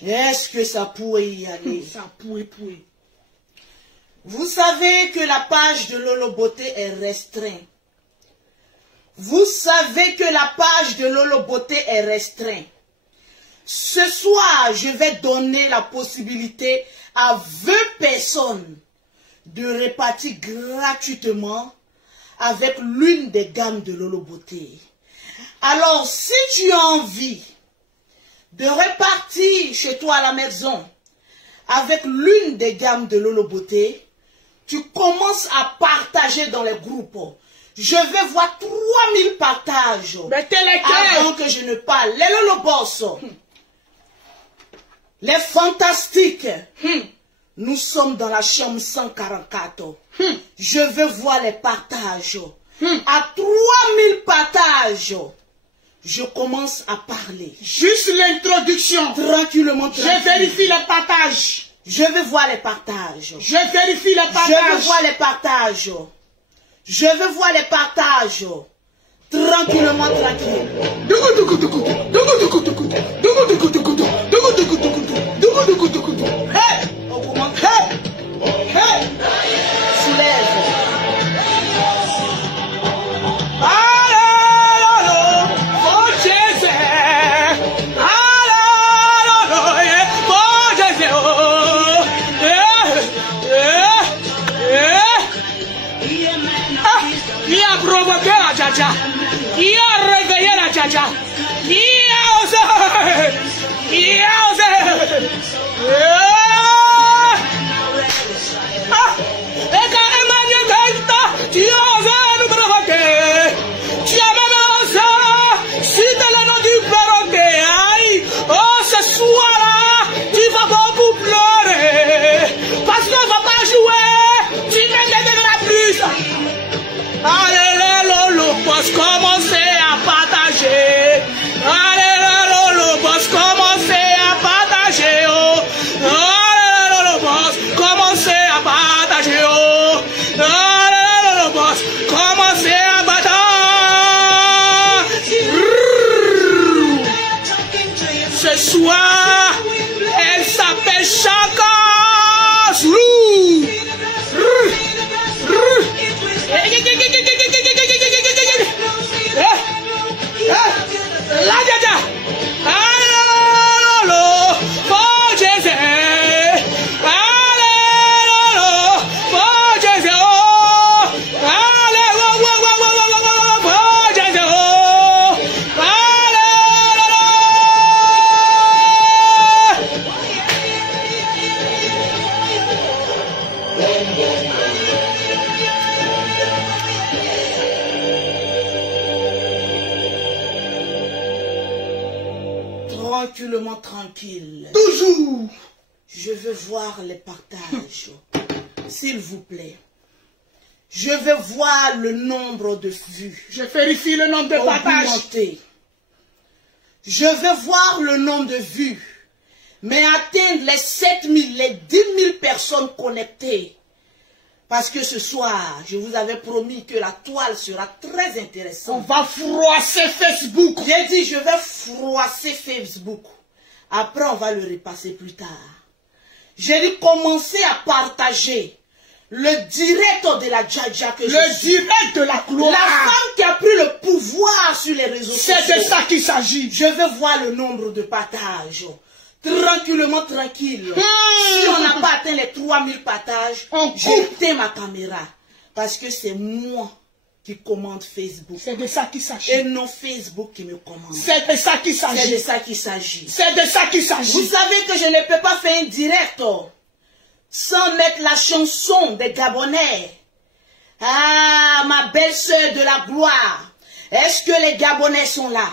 Est-ce que ça pourrait y aller? Ça pourrait. Vous savez que la page de Lolo Beauté est restreinte. Vous savez que la page de Lolo Beauté est restreinte. Ce soir, je vais donner la possibilité à 20 personnes de répartir gratuitement avec l'une des gammes de Lolo Beauté. Alors, si tu as envie de repartir chez toi à la maison avec l'une des gammes de Lolo Beauté, tu commences à partager dans les groupes. Je vais voir 3000 partages avant que je ne parle. Les Lolo Boss, les fantastiques, nous sommes dans la chambre 144. Je veux voir les partages. À 3000 partages, je commence à parler. Juste l'introduction. Tranquillement, Je vérifie les partages. Je veux voir les partages. Je vérifie les partages. Je veux voir les partages. Je veux voir les partages. Tranquillement, tranquille. Hey! Augmente. Hey! Hey! Soulève. Provoqué la Dja-Dja, qui a réveillé la Dja-Dja, qui a osé, et quand Emmanuel Gaïta, tu as osé nous provoquer, tu as même osé citer le nom du perroquet, aïe, oh ce soir-là, tu vas beaucoup pleurer, parce qu'on ne va pas jouer, tu ne deviendras plus. Allez, Lolo Boss, commencez à partager. Allez, Lolo Boss, commencez à partager. Oh. Allez, Lolo Boss, commencez à partager. Oh. Allez, Lolo Boss, commencez à partager. Ce soir, elle s'appelle Chaka Zulu. La Dja-Dja, allez Lolo, for Jésus, allez Lolo, for Jésus, allez for Jésus, allez Tranquillement, tranquille. toujours. Je veux voir les partages. S'il vous plaît. Je veux voir le nombre de vues. Je vérifie le nombre de partages. Augmenter. Je veux voir le nombre de vues. Mais atteindre les 7000, les 10 000 personnes connectées. Parce que ce soir, je vous avais promis que la toile sera très On intéressante. va froisser Facebook. J'ai dit, je vais froisser Facebook. Après, on va le repasser plus tard. J'ai dit, commencez à partager le direct de la Dja-Dja que je suis. Le direct de la gloire. La femme qui a pris le pouvoir sur les réseaux sociaux. C'est de ça qu'il s'agit. Je veux voir le nombre de partages. Tranquillement, tranquille. Si on n'a pas atteint les 3000 partages, j'éteins ma caméra. Parce que c'est moi qui commande Facebook. C'est de ça qu'il s'agit. Et non Facebook qui me commande. C'est de ça qu'il C'est de s'agit. ça qu'il s'agit. C'est de ça qu'il Vous s'agit. savez que je ne peux pas faire un direct sans mettre la chanson des Gabonais. Ah, ma belle-sœur de la gloire. Est-ce que les Gabonais sont là?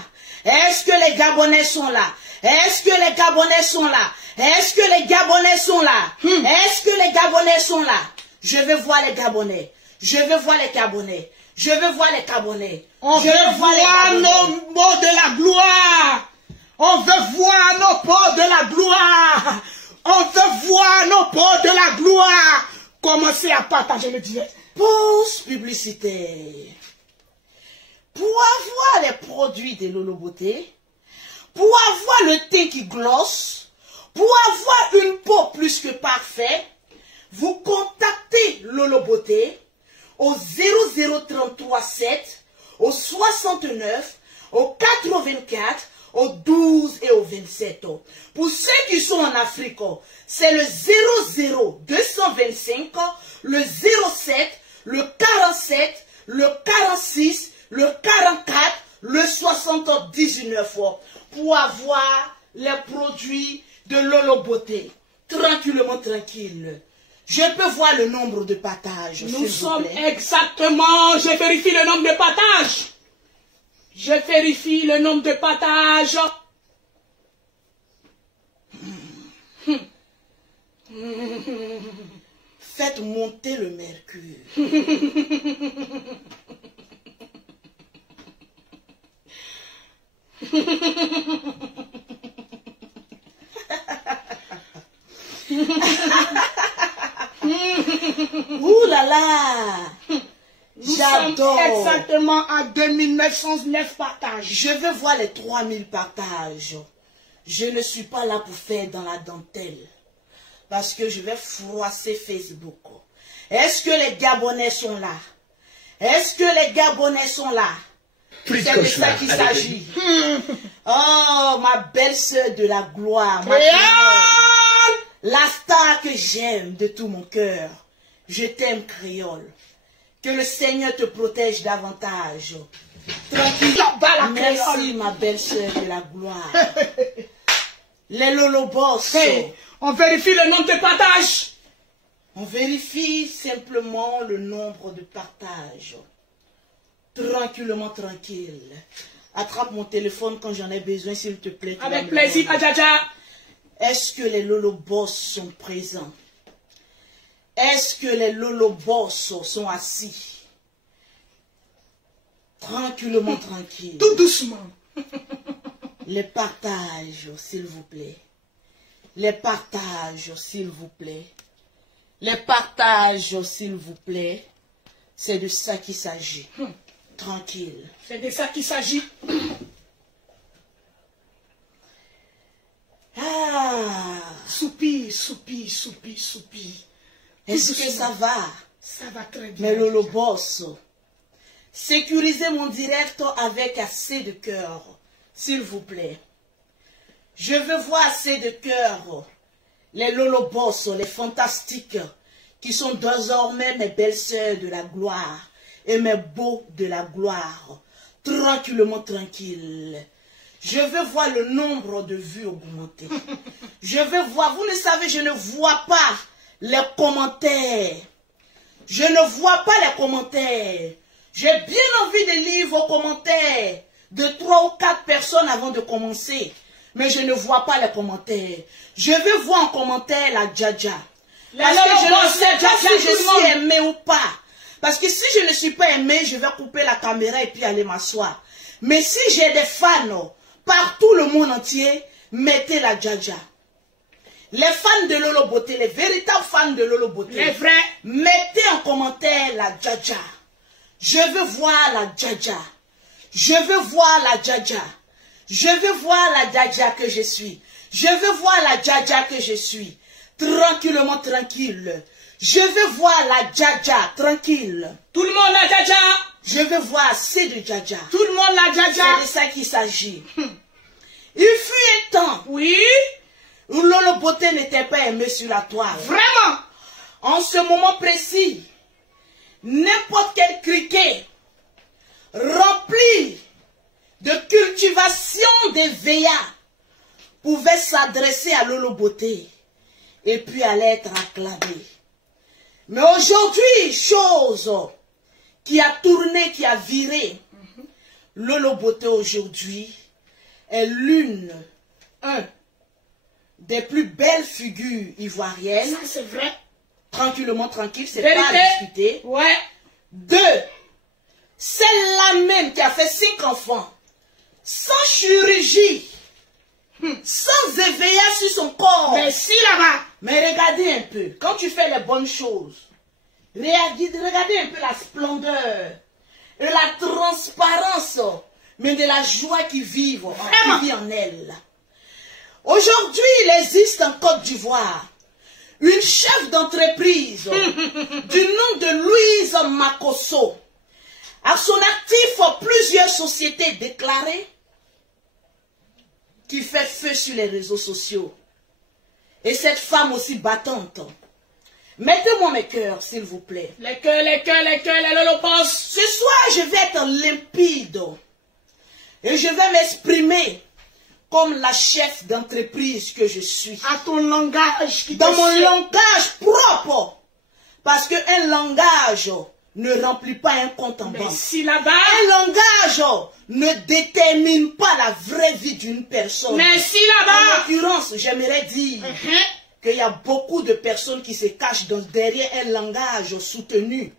Est-ce que les Gabonais sont là? Est-ce que les Gabonais sont là? Est-ce que les Gabonais sont là? Est-ce que les Gabonais sont là? Je veux voir les Gabonais. Je veux voir les Gabonais. Je veux voir les Gabonais. On veut voir nos mots de la gloire. On veut voir nos pots de la gloire. On veut voir nos pots de la gloire. Commencez à partager le direct. Pause publicitaire. Pour avoir les produits de Lolo Beauté, pour avoir le teint qui glosse, Pour avoir une peau plus que parfaite, vous contactez Lolo Beauté au 00337, au 69, au 84, au 12 et au 27. Pour ceux qui sont en Afrique, c'est le 00225, le 07, le 47, le 46, le 44, le 79 pour avoir les produits de Lolo Beauté. Tranquillement, tranquille. Je peux voir le nombre de partages. Nous sommes exactement, je vérifie le nombre de partages. Je vérifie le nombre de partages. Faites monter le mercure. Ouh là là! J'adore! Exactement à 2909 partages. Je veux voir les 3000 partages. Je ne suis pas là pour faire dans la dentelle. Parce que je vais froisser Facebook. Est-ce que les Gabonais sont là? Est-ce que les Gabonais sont là? C'est de ça qu'il s'agit. Oh, ma belle-sœur de la gloire. La star que j'aime de tout mon cœur. Je t'aime, créole. Que le Seigneur te protège davantage. Tranquille. Merci, ma belle-sœur de la gloire. Les Lolo Boss. Hey, on vérifie le nombre de partages. On vérifie simplement le nombre de partages. Tranquillement, tranquille. Attrape mon téléphone quand j'en ai besoin, s'il te plaît. Avec plaisir, Adjaja. Est-ce que les Lolo Boss sont présents? Est-ce que les Lolo Boss sont assis? Tranquillement, tranquille. Tout doucement. Les partages, s'il vous plaît. Les partages, s'il vous plaît. Les partages, s'il vous plaît. C'est de ça qu'il s'agit. Tranquille. C'est de ça qu'il s'agit. Ah! Soupir, soupir, soupir, soupir. Est-ce que ça va? Ça va très bien. Mais Lolo Boss, sécurisez mon direct avec assez de cœur, s'il vous plaît. Je veux voir assez de cœur. Les Lolo Boss, les fantastiques, qui sont désormais mes belles-sœurs de la gloire et mes beaux de la gloire. Tranquillement, tranquille. Je veux voir le nombre de vues augmenter. Je veux voir, vous le savez, je ne vois pas les commentaires. Je ne vois pas les commentaires. J'ai bien envie de lire vos commentaires de 3 ou 4 personnes avant de commencer. Mais je ne vois pas les commentaires. Je veux voir en commentaire la Djaja. Parce que je ne sais pas si je suis aimé ou pas. Parce que si je ne suis pas aimé, je vais couper la caméra et puis aller m'asseoir. Mais si j'ai des fans partout le monde entier, mettez la Djaja. Les fans de Lolo Beauté, les véritables fans de Lolo Beauté, les vrais, mettez en commentaire la Djaja. Je veux voir la Djaja. Je veux voir la Djaja. Je veux voir la Djaja que je suis. Je veux voir la Djaja que je suis. Tranquillement, tranquille. Je veux voir la Djaja, tranquille. Tout le monde la Djaja. Je veux voir assez de Djaja. Tout le monde la Djaja. C'est de ça qu'il s'agit. Il fut un temps. Oui. Où Lolo Beauté n'était pas aimé sur la toile. Vraiment. En ce moment précis, n'importe quel criquet rempli de cultivation des veillas pouvait s'adresser à Lolo Beauté et puis allait être acclamé. Mais aujourd'hui, chose qui a tourné, qui a viré, Lolo Beauté aujourd'hui est un des plus belles figures ivoiriennes. Ça, c'est vrai. Tranquillement, tranquille, c'est pas à discuter. Ouais. 2, celle-là même qui a fait 5 enfants, sans chirurgie, sans éveiller sur son corps. Merci là-bas. Mais regardez un peu, quand tu fais les bonnes choses, regardez un peu la splendeur et la transparence, mais de la joie qui vit en elle. Aujourd'hui, il existe en Côte d'Ivoire une chef d'entreprise du nom de Louise Makosso. À son actif, plusieurs sociétés déclarées qui fait feu sur les réseaux sociaux. Et cette femme aussi battante. Mettez-moi mes cœurs, s'il vous plaît. Les cœurs, les lolopos. Ce soir, je vais être limpide. Et je vais m'exprimer comme la chef d'entreprise que je suis. À ton langage qui dans mon langage propre. Parce qu'un langage ne remplit pas un compte en banque. Si là-bas. Un langage ne détermine pas la vraie vie d'une personne. Mais si là-bas. En l'occurrence, j'aimerais dire qu'il y a beaucoup de personnes qui se cachent derrière un langage soutenu.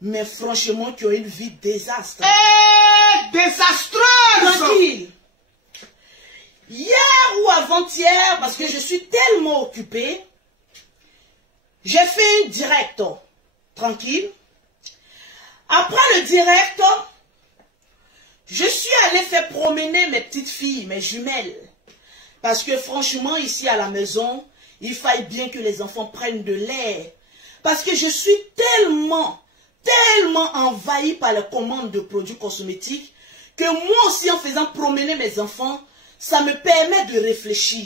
Mais franchement, qui ont une vie désastre. Désastreuse. Tranquille. Hier ou avant-hier, parce que je suis tellement occupée, j'ai fait un direct, tranquille. Après le direct, je suis allée faire promener mes petites filles, mes jumelles. Parce que franchement, ici à la maison, il faille bien que les enfants prennent de l'air. Parce que je suis tellement envahie par les commandes de produits cosmétiques que moi aussi, en faisant promener mes enfants, ça me permet de réfléchir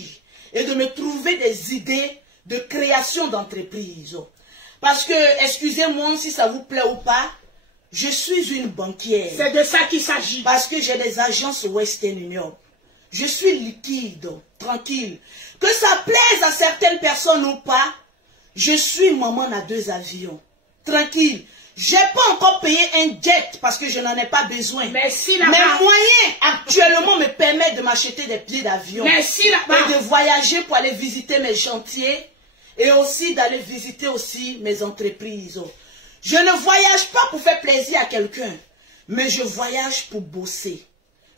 et de me trouver des idées de création d'entreprise. Parce que, excusez-moi si ça vous plaît ou pas, je suis une banquière. C'est de ça qu'il s'agit. Parce que j'ai des agences Western Union. Je suis liquide, tranquille. Que ça plaise à certaines personnes ou pas, je suis maman à 2 avions. Tranquille. J'ai pas encore payé un jet parce que je n'en ai pas besoin. Mais si mes moyens actuellement me permettent de m'acheter des billets d'avion. Mais si et de voyager pour aller visiter mes chantiers et aussi d'aller visiter aussi mes entreprises. Je ne voyage pas pour faire plaisir à quelqu'un, mais je voyage pour bosser.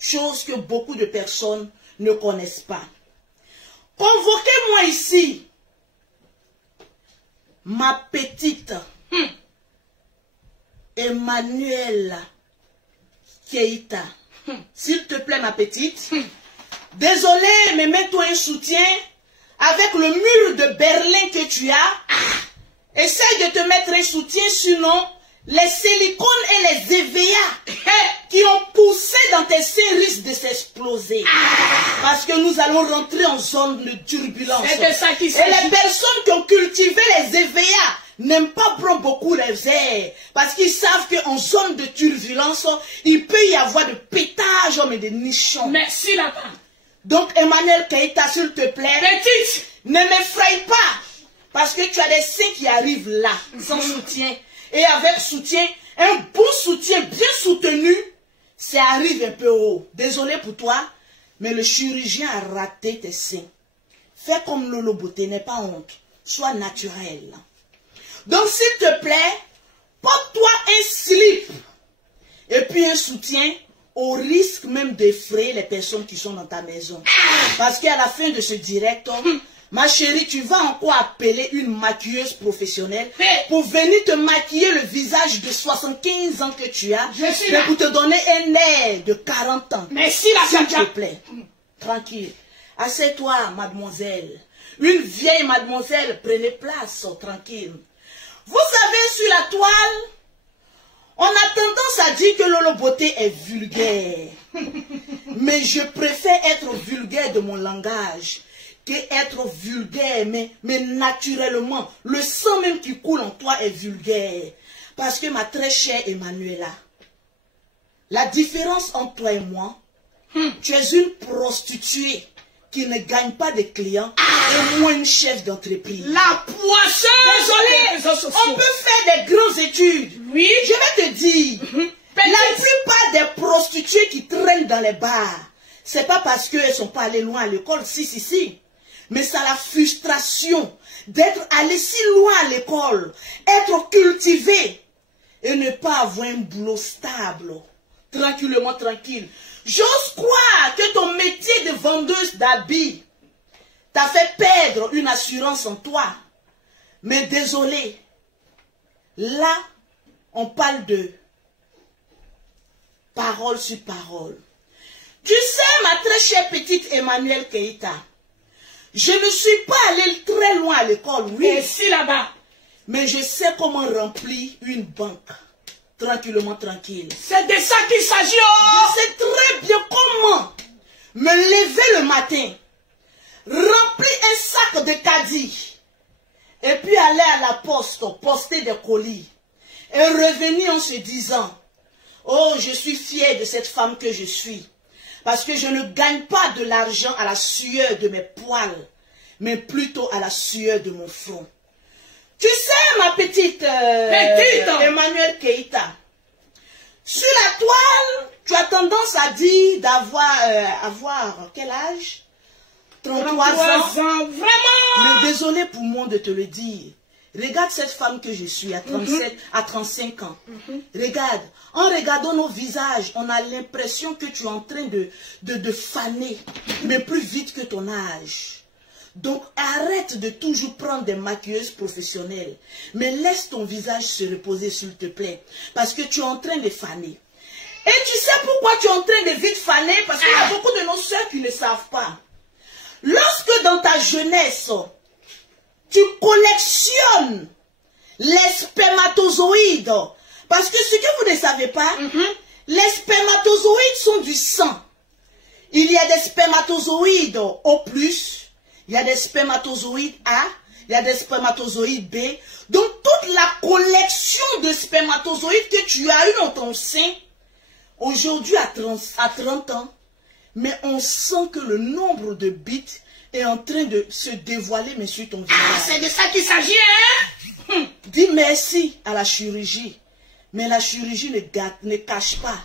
Chose que beaucoup de personnes ne connaissent pas. Convoquez-moi ici ma petite Emmanuel Keïta. S'il te plaît, ma petite. Désolé, mais mets-toi un soutien avec le mur de Berlin que tu as. Essaye de te mettre un soutien, sinon les silicones et les EVA qui ont poussé dans tes seins risquent de s'exploser. Parce que nous allons rentrer en zone de turbulence. C'est de ça qu'il s'agit. Et les personnes qui ont cultivé les EVA n'aiment pas prendre beaucoup les airs. Parce qu'ils savent qu'en zone de turbulence, il peut y avoir de pétage, mais des nichons. Merci là-bas. Donc Emmanuel Keïta, s'il te plaît, petite, ne m'effraie pas. Parce que tu as des seins qui arrivent là, sans soutien. Et avec soutien, un bon soutien bien soutenu, ça arrive un peu haut. Désolé pour toi, mais le chirurgien a raté tes seins. Fais comme Lolo Beauté, n'aie pas honte. Sois naturel. Donc s'il te plaît, porte-toi un slip. Et puis un soutien, au risque même d'effrayer les personnes qui sont dans ta maison. Parce qu'à la fin de ce direct, ma chérie, tu vas encore appeler une maquilleuse professionnelle pour venir te maquiller le visage de 75 ans que tu as, mais pour te donner un air de 40 ans. Merci la s'il te plaît. Tranquille. Assieds-toi, mademoiselle. Une vieille mademoiselle, prenez place, tranquille. Vous savez, sur la toile, on a tendance à dire que Lolo Beauté est vulgaire. Mais je préfère être vulgaire de mon langage que être vulgaire, mais naturellement. Le sang même qui coule en toi est vulgaire. Parce que ma très chère Emmanuela, la différence entre toi et moi, tu es une prostituée qui ne gagne pas de clients et moi une chef d'entreprise. La poisseuse. Désolé, on peut faire des grandes études. Oui. Je vais te dire, la plupart des prostituées qui traînent dans les bars, c'est pas parce qu'elles ne sont pas allées loin à l'école, si. Mais c'est la frustration d'être allé si loin à l'école, être cultivé et ne pas avoir un boulot stable, tranquillement tranquille. J'ose croire que ton métier de vendeuse d'habits t'a fait perdre une assurance en toi. Mais désolé, là, on parle de parole sur parole. Tu sais, ma très chère petite Emmanuel Keïta, Je ne suis pas allé très loin à l'école, oui. Et si là-bas. Mais je sais comment remplir une banque. Tranquillement, tranquille. C'est de ça qu'il s'agit. Je sais très bien comment me lever le matin, remplir un sac de caddie, et puis aller à la poste, poster des colis, et revenir en se disant, oh, je suis fière de cette femme que je suis, parce que je ne gagne pas de l'argent à la sueur de mes poils, mais plutôt à la sueur de mon front. Tu sais, ma petite Emmanuelle Keïta, sur la toile, tu as tendance à dire avoir quel âge? 33 ans. Vraiment. Mais désolé pour moi de te le dire. Regarde cette femme que je suis à 37, à 35 ans. Regarde, en regardant nos visages, on a l'impression que tu es en train de faner, mais plus vite que ton âge. Donc arrête de toujours prendre des maquilleuses professionnelles, mais laisse ton visage se reposer s'il te plaît, parce que tu es en train de faner. Et tu sais pourquoi tu es en train de vite faner? Parce qu'il y a beaucoup de nos soeurs qui ne savent pas. Lorsque dans ta jeunesse, tu collectionnes les spermatozoïdes, parce que ce que vous ne savez pas, les spermatozoïdes sont du sang. Il y a des spermatozoïdes O+, il y a des spermatozoïdes A, il y a des spermatozoïdes B. Donc toute la collection de spermatozoïdes que tu as eu dans ton sein, aujourd'hui à 30 ans, mais on sent que le nombre de bits est en train de se dévoiler, mais sur ton visage. Ah, c'est de ça qu'il s'agit, hein? Dis merci à la chirurgie. Mais la chirurgie ne cache pas,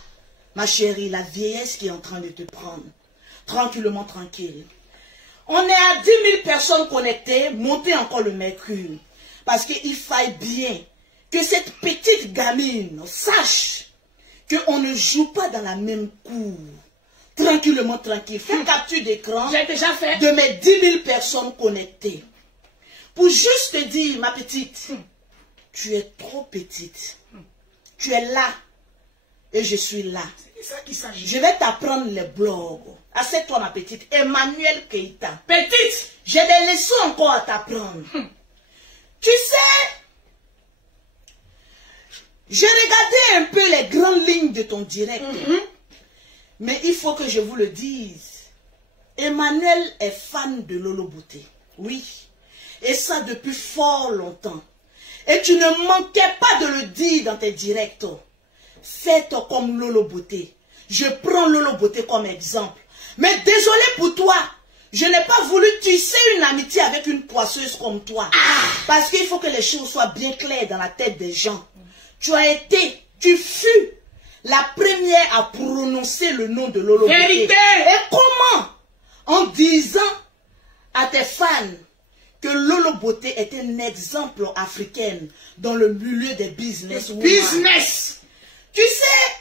ma chérie, la vieillesse qui est en train de te prendre. Tranquillement, tranquille. On est à 10 000 personnes connectées, montez encore le mercure. Parce qu'il faille bien que cette petite gamine sache qu'on ne joue pas dans la même cour. Tranquillement, tranquille. Fais capture d'écran de mes 10 000 personnes connectées. Pour juste te dire, ma petite, tu es trop petite. Tu es là et je suis là. C'est ça qu'il s'agit. Je vais t'apprendre les blogs. Assieds-toi, ma petite. Emmanuelle Keïta. Petite. J'ai des leçons encore à t'apprendre. Tu sais, j'ai regardé un peu les grandes lignes de ton direct. Mais il faut que je vous le dise. Emmanuel est fan de Lolo Beauté. Oui. Et ça depuis fort longtemps. Et tu ne manquais pas de le dire dans tes directs. Faites comme Lolo Beauté. Je prends Lolo Beauté comme exemple. Mais désolé pour toi. Je n'ai pas voulu tisser une amitié avec une poisseuse comme toi. Parce qu'il faut que les choses soient bien claires dans la tête des gens. Tu fus la première à prononcer le nom de Lolo Beauté. Vérité. Et comment? En disant à tes fans que Lolo Beauté est un exemple africain dans le milieu des business. Business. Tu sais,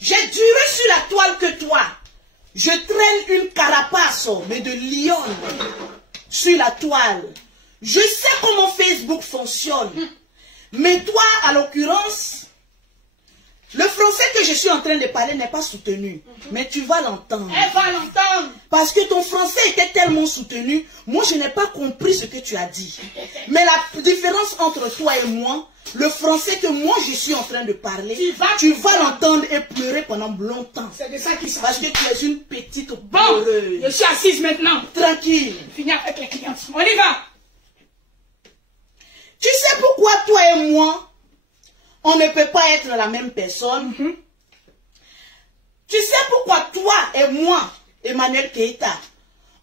j'ai duré sur la toile que toi. Je traîne une carapace, mais de lion, sur la toile. Je sais comment Facebook fonctionne. Mais toi, à l'occurrence, le français que je suis en train de parler n'est pas soutenu. Mais tu vas l'entendre. Elle va l'entendre. Parce que ton français était tellement soutenu, moi je n'ai pas compris ce que tu as dit. Mais la différence entre toi et moi, le français que moi je suis en train de parler, tu vas l'entendre et pleurer pendant longtemps. C'est de ça qu'il s'agit. Parce que tu es une petite pleureuse. Je suis assise maintenant. Tranquille. Finir avec les clients. On y va. Tu sais pourquoi toi et moi, on ne peut pas être la même personne? Tu sais pourquoi toi et moi, Emmanuelle Keïta,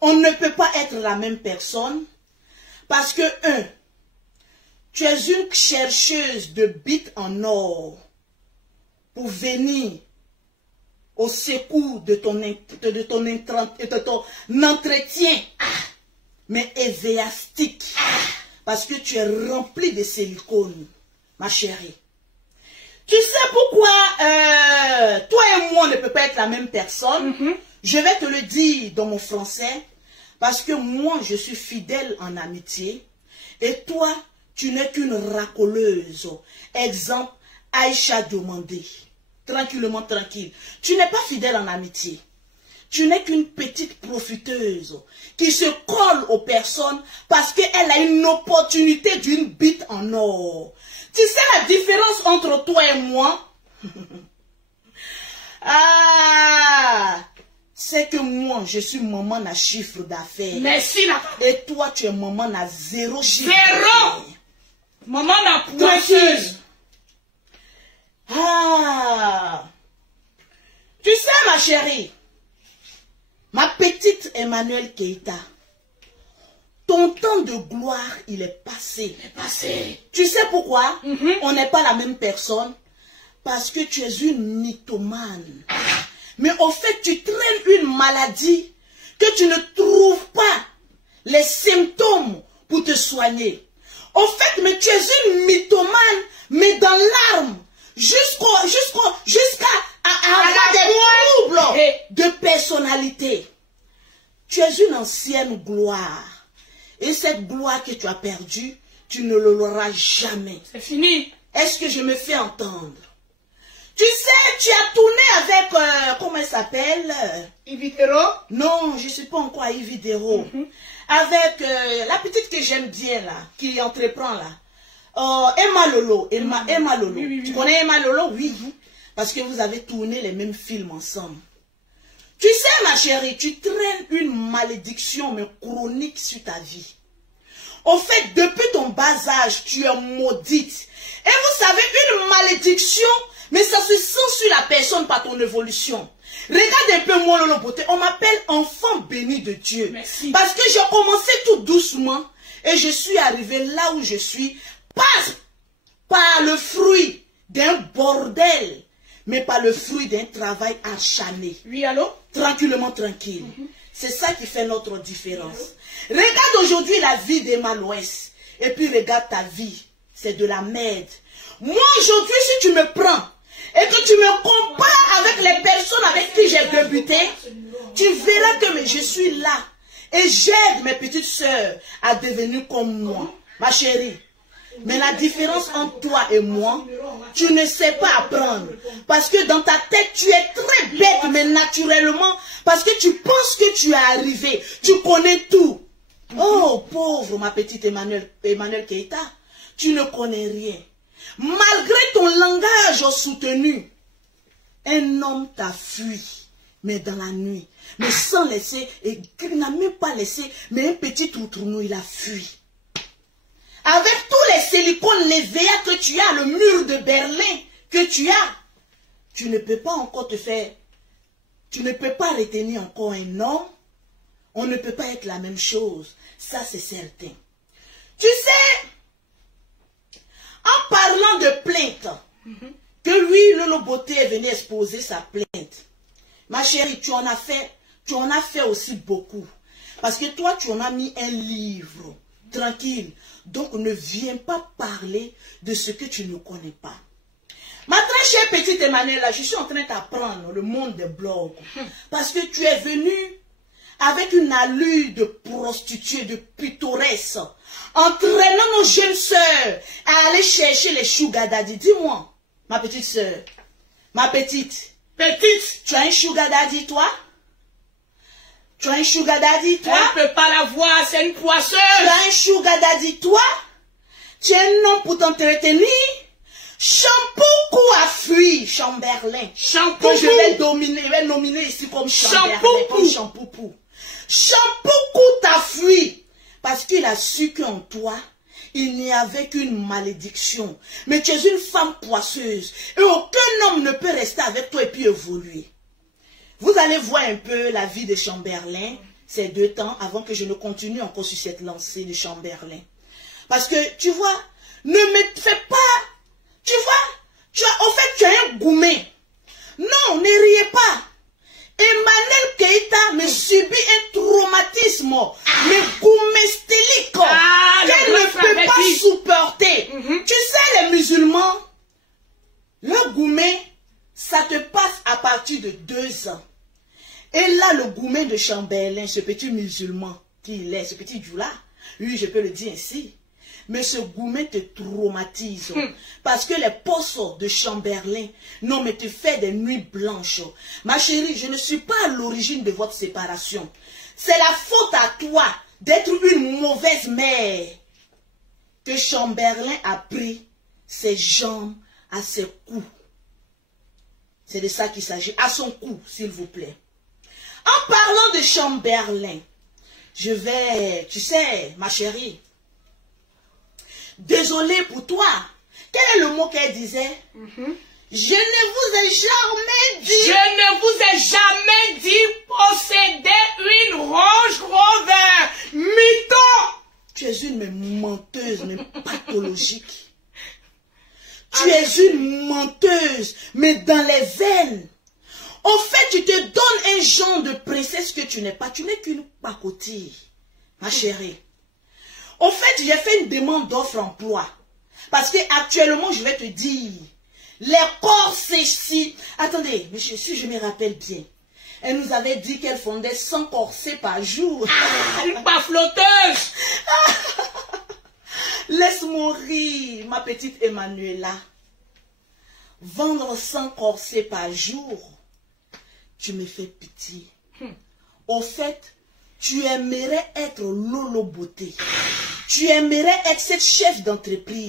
on ne peut pas être la même personne? Parce que, tu es une chercheuse de bits en or pour venir au secours de ton entretien, mais évéastique, parce que tu es rempli de silicone, ma chérie. Tu sais pourquoi toi et moi on ne peut pas être la même personne? Je vais te le dire dans mon français, parce que moi je suis fidèle en amitié, et toi tu n'es qu'une racoleuse. Exemple, Aïcha Diomandé. Tranquillement, tranquille. Tu n'es pas fidèle en amitié. Tu n'es qu'une petite profiteuse qui se colle aux personnes parce qu'elle a une opportunité d'une bite en or. Tu sais la différence entre toi et moi? Ah, c'est que moi, je suis maman à chiffre d'affaires. Merci, la... Et toi, tu es maman à zéro chiffre. Zéro! Maman n'a poisseuse. Ah, tu sais, ma chérie, ma petite Emmanuel Keita, ton temps de gloire, il est passé. Tu sais pourquoi? On n'est pas la même personne. Parce que tu es une mythomane. Mais au fait, tu traînes une maladie que tu ne trouves pas les symptômes pour te soigner. Au fait, mais tu es une mythomane, mais dans l'arme, jusqu'à avoir des troubles de personnalité. Tu es une ancienne gloire. Et cette gloire que tu as perdue, tu ne l'auras jamais. C'est fini. Est-ce que je me fais entendre? Tu sais, tu as tourné avec, comment elle s'appelle? Ividero? Non, je ne suis pas encore à Ividero. Avec la petite que j'aime bien là, qui entreprend là. Emma Lolo. Emma Lolo. Oui. Tu connais Emma Lolo? Oui. Parce que vous avez tourné les mêmes films ensemble. Tu sais, ma chérie, tu traînes une malédiction mais chronique sur ta vie. Au fait, depuis ton bas âge, tu es maudite. Et vous savez, une malédiction, mais ça se sent sur la personne par ton évolution. Regarde un peu moi, Lolo Beauté. On m'appelle enfant béni de Dieu. Merci. Parce que j'ai commencé tout doucement et je suis arrivé là où je suis. Pas par le fruit d'un bordel, mais par le fruit d'un travail acharné. Oui, allô? Tranquillement, tranquille. C'est ça qui fait notre différence. Regarde aujourd'hui la vie d'Emma Loès. Et puis regarde ta vie. C'est de la merde. Moi aujourd'hui, si tu me prends et que tu me compares avec les personnes avec qui j'ai débuté, tu verras que je suis là. Et j'aide mes petites sœurs à devenir comme moi. Ma chérie. Mais la différence entre toi et moi, tu ne sais pas apprendre. Parce que dans ta tête, tu es très bête, mais naturellement, parce que tu penses que tu es arrivé, tu connais tout. Oh, pauvre ma petite Emmanuel Keita, tu ne connais rien. Malgré ton langage soutenu, un homme t'a fui, mais dans la nuit, mais sans laisser, et il n'a même pas laissé, mais un petit outre-nous, il a fui. Avec tous les silicones, les VA que tu as, le mur de Berlin que tu as, tu ne peux pas encore te faire, tu ne peux pas retenir encore un homme. On ne peut pas être la même chose. Ça, c'est certain. Tu sais, en parlant de plainte, que lui, Lolo Beauté est venu exposer sa plainte. Ma chérie, tu en as fait aussi beaucoup. Parce que toi, tu en as mis un livre. Tranquille. Donc, ne viens pas parler de ce que tu ne connais pas. Ma très chère petite Emmanuel, là, je suis en train d'apprendre le monde des blogs. Parce que tu es venu avec une allure de prostituée, de pittoresque, entraînant nos jeunes sœurs à aller chercher les sugar daddy. Dis-moi, ma petite sœur, ma petite. Petite. Tu as un sugar daddy, toi? Tu as un sugar daddy, toi? Elle ne peut pas la voir, c'est une poisseuse. Tu as un sugar daddy, toi? Tu es un homme pour t'entretenir? Shampoo à fuir, Chamberlain. Shampoo. Que je vais nominer ici comme Chamberlain, comme Shampoo. Shampoo t'a fui. Parce qu'il a su qu'en toi, il n'y avait qu'une malédiction. Mais tu es une femme poisseuse. Et aucun homme ne peut rester avec toi et puis évoluer. Vous allez voir un peu la vie de Chamberlain ces 2 temps avant que je ne continue encore sur cette lancée de Chamberlain. Parce que, tu vois, ne me fais pas... Tu vois, au fait, tu as un gourmet. Non, ne riez pas. Emmanuel Keita me subit un traumatisme, mais gourméstylique, qu'elle ne peut pas supporter. Tu sais, les musulmans, le gourmet, ça te passe à partir de 2 ans. Et là, le gourmet de Chamberlain, ce petit musulman qu'il est, ce petit Djoula, lui, je peux le dire ainsi, Mais ce gourmet te traumatise. Parce que les postes de Chamberlain n'ont me te fait des nuits blanches. Ma chérie, je ne suis pas à l'origine de votre séparation. C'est la faute à toi d'être une mauvaise mère. Que Chamberlain a pris ses jambes à ses coups. C'est de ça qu'il s'agit. À son cou, s'il vous plaît. En parlant de Chamberlain, je vais, tu sais, ma chérie, désolée pour toi. Quel est le mot qu'elle disait? Je ne vous ai jamais dit. Je ne vous ai jamais dit posséder une Range Rover. Mytho. Tu es une menteuse, mais pathologique. Tu es une menteuse, mais dans les veines. En fait, tu te donnes un genre de princesse que tu n'es pas. Tu n'es qu'une pacotille, ma chérie. En fait, j'ai fait une demande d'offre emploi. Parce que actuellement, je vais te dire, les corsets ici. Attendez, monsieur, si je me rappelle bien, elle nous avait dit qu'elle fondait 100 corsets par jour. Ah, une flotteuse. Laisse-moi rire, ma petite Emmanuela. Vendre 100 corsets par jour, tu me fais pitié. Au fait, tu aimerais être Lolo Beauté. Tu aimerais être cette chef d'entreprise.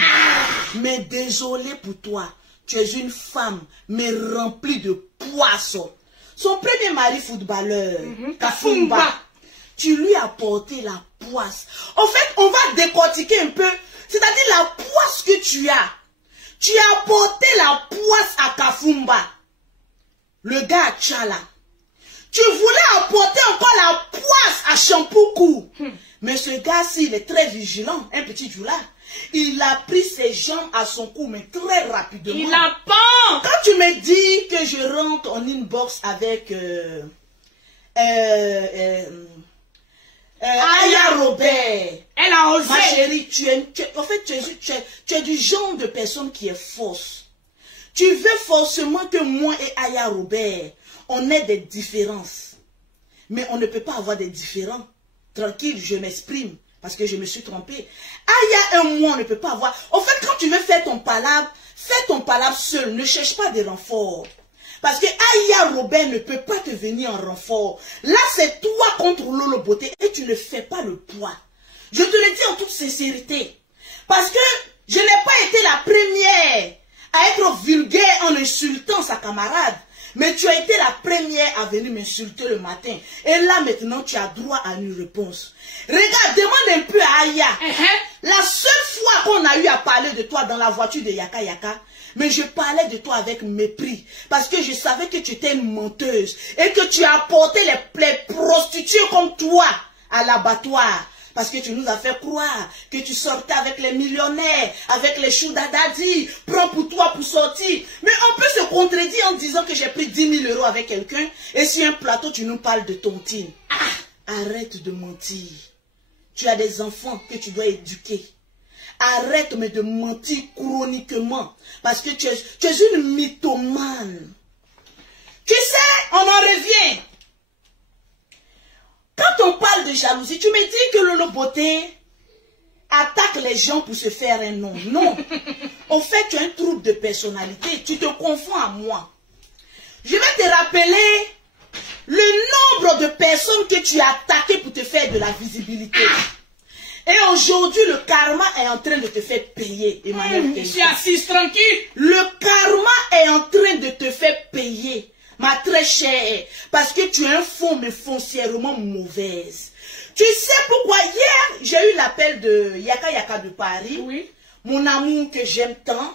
Mais désolé pour toi, tu es une femme, mais remplie de poissons. Son premier mari footballeur, Kafumba, tu lui as porté la poisse. En fait, on va décortiquer un peu. C'est-à-dire la poisse que tu as. Tu as porté la poisse à Kafumba. Le gars à Tchala. Tu voulais apporter encore la poisse à Champoukou. Mais ce gars-ci, il est très vigilant. Un petit joula. Il a pris ses jambes à son cou, mais très rapidement. Il a peur. Quand tu me dis que je rentre en inbox avec Aya Robert. Elle a osé. Ma chérie, tu es du genre de personne qui est fausse. Tu veux forcément que moi et Aya Robert, on ait des différences. Mais on ne peut pas avoir des différends. Tranquille, je m'exprime. Parce que je me suis trompée. Aya et moi, on ne peut pas avoir. En fait, quand tu veux faire ton palabre, fais ton palabre seul. Ne cherche pas de renfort. Parce que Aya Robert ne peut pas te venir en renfort. Là, c'est toi contre Lolo Beauté. Et tu ne fais pas le poids. Je te le dis en toute sincérité. Parce que je n'ai pas été la première à être vulgaire en insultant sa camarade. Mais tu as été la première à venir m'insulter le matin. Et là, maintenant, tu as droit à une réponse. Regarde, demande un peu à Aya. La seule fois qu'on a eu à parler de toi dans la voiture de Yaka Yaka, mais je parlais de toi avec mépris. Parce que je savais que tu étais une menteuse. Et que tu as apporté les prostituées comme toi à l'abattoir. Parce que tu nous as fait croire que tu sortais avec les millionnaires, avec les choudadadi, prends pour toi pour sortir. Mais on peut se contredire en disant que j'ai pris 10 000 € avec quelqu'un et sur un plateau tu nous parles de tontine. Arrête de mentir. Tu as des enfants que tu dois éduquer. Arrête mais de mentir chroniquement parce que tu es une mythomane. Tu sais, on en revient. Quand on parle de jalousie, tu me dis que Lolo Beauté attaque les gens pour se faire un nom. Non. En fait, tu as un trouble de personnalité. Tu te confonds à moi. Je vais te rappeler le nombre de personnes que tu as attaquées pour te faire de la visibilité. Et aujourd'hui, le karma est en train de te faire payer, Emmanuel. Je suis assise tranquille. Le karma est en train de te faire payer. Ma très chère, parce que tu es un fond, mais foncièrement mauvaise. Tu sais pourquoi hier, j'ai eu l'appel de Yaka Yaka de Paris, oui. Mon amour que j'aime tant,